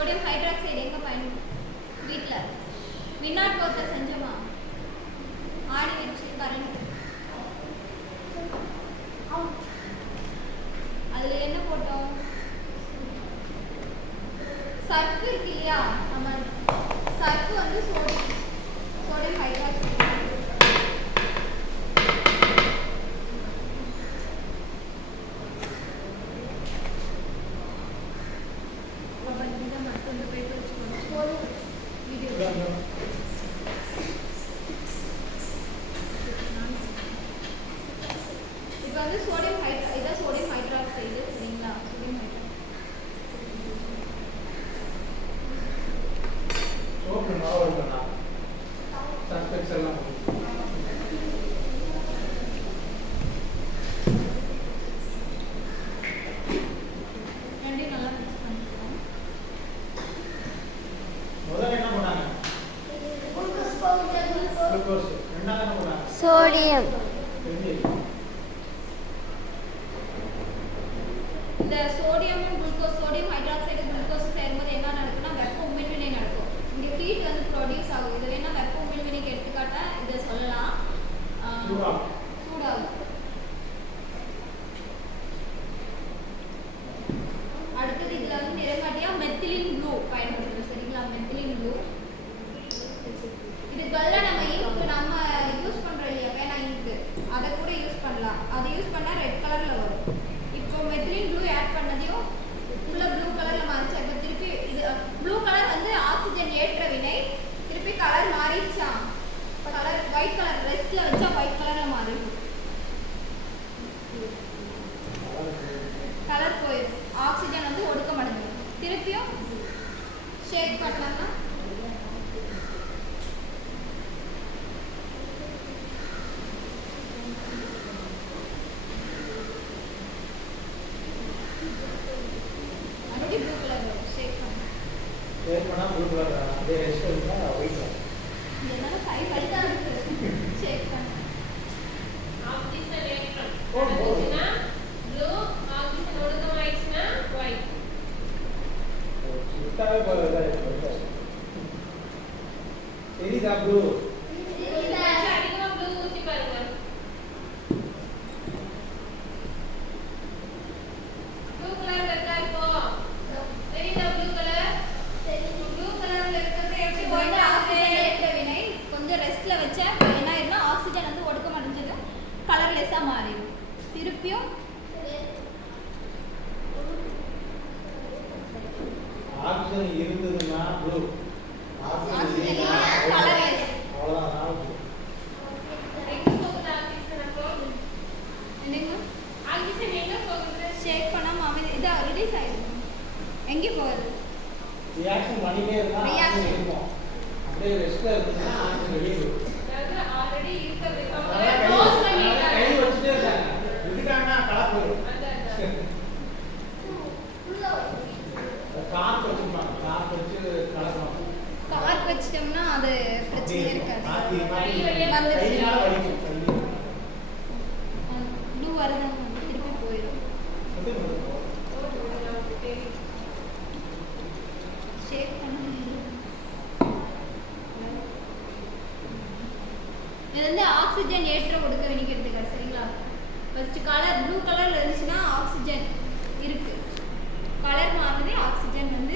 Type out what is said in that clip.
sodium hydroxide எங்கே வீட்டில் மின்னாட் போத்த செஞ்சோமா ஆடி வச்சு கரண்ட் அதில் என்ன போட்டோம் சர்ஃப் இருக்கு இல்லையா நம்ம சர்ஃப் வந்து சோடியம் ஹைட்ராக்சைடு சோடியம் இந்த சோடியமும் குளுக்கோஸ் சோடியம் ஹைட்ராக்சைடு குளுக்கோஸ் சேரும்போது என்ன நடக்கும்னா வெப்ப உமிழ்வினை நடக்கும் இங்க ஹீட் வந்து ப்ரொடியூஸ் ஆகும் இது வேணா வெப்ப உமிழ்வினைக்கு எடுத்துக்காட்டா இதை சொல்லலாம் சூடாகும் அடுத்தது இதுல வந்து நிறமாட்டியா மெத்திலின் ப்ளூ பயன்படுத்துறோம் சரிங்களா மெத்திலின் ப்ளூ இதுக்கு பதிலாக நம்ம இங்க் நம்ம யூஸ் பண்ணுறோம் இல்லையா பேனா இங்க் அதை கூட யூஸ் பண்ணலாம் அதை யூஸ் பண்ணால் ரெட் கலரில் வரும் இப்போ மெத்திலின் ப்ளூ ஆட் பண்ணதையும் ஃபுல்லாக ப்ளூ கலரில் மாறிச்சு இப்போ திருப்பி இது ப்ளூ கலர் வந்து ஆக்சிஜன் ஏற்ற வினை திருப்பி கலர் மாறிடுச்சா இப்போ கலர் ஒயிட் கலர் ரெஸ்ட்டில் வச்சா ஒயிட் கலரில் மாறிடும் கலர் போயிடும் ஆக்சிஜன் வந்து ஒடுக்கமடைஞ்சிடும் திருப்பியும் ஷேக் பண்ணலாம்னா blue color அதே ரெஸ்ட் இருந்தா ஒயிட் கலர் இதனால 5 வழிதா இருக்கு செக் பண்ணு ஆக்சிஜன் எலக்ட்ரான் போடுதுனா ப்ளூ ஆக்சிஜன் ஒடுக்கமாயிடுச்சுனா ஒயிட் சுத்தாவே போறதா இருக்கு தெரியுதா ப்ளூ அதிகமா ப்ளூ ஊத்தி பாருங்க ப்ளூ கலர்ல இருக்கா இப்போ தெரியுதா ப்ளூ கலர் ப்ளூ கலர்ல இருக்கிறது எப்படி ஒயிட் ஆக்சிஜன் ஏற்ற வினை கொஞ்சம் ரெஸ்ட்ல வச்சா என்ன ஆயிரும்னா ஆக்சிஜன் வந்து ஒடுக்கம் அடைஞ்சது கலர்லெஸ்ஸா மாறிடும் திருப்பியும் ஆக்சிஜன் இருந்ததுன்னா ப்ளூ ஆக்சிஜன் இல்லைனா கலர்லெஸ் அவ்வளவுதான் எங்க போகுது ஆக்சிஜன் அப்போ என்னங்க ஆக்சிஜன் எங்க போகுது ஷேக் பண்ணாம இது ரிலீஸ் ஆயிடும் எங்கே போகுது ரியாக்ஷன் பண்ணிட்டே இருந்தா ஆக்சிஜன் இருக்கும் அப்படியே ரெஸ்ட்ல இருந்துச்சுன்னா ஆக்சிஜன் வெளியே வரும் அது ஆல்ரெடி இருக்குது அதான் க்ளோஸ் பண்ணிட்டாங்க கை வச்சுட்டே இருக்காங்க விட்டுட்டாங்கன்னா கலர் போயிடும் கார்க் வச்சுருப்பாங்க கார்க் வச்சு கலக்கலாம் கார்க் வச்சிட்டோம்னா அது பிரச்சனை இருக்காது வந்து கையினால வலிக்கும் ப்ளூ வரதான் வந்து திருப்பி போயிடும் ஷேக் பண்ண இது வந்து ஆக்சிஜன் ஏற்ற ஒடுக்க வினைக்கு எடுத்துக்காட்டு சரிங்களா ஃபர்ஸ்ட் கலர் ப்ளூ கலர்ல இருந்துச்சுன்னா ஆக்சிஜன் இருக்கு கலர் மாறுதே ஆக்சிஜன் வந்து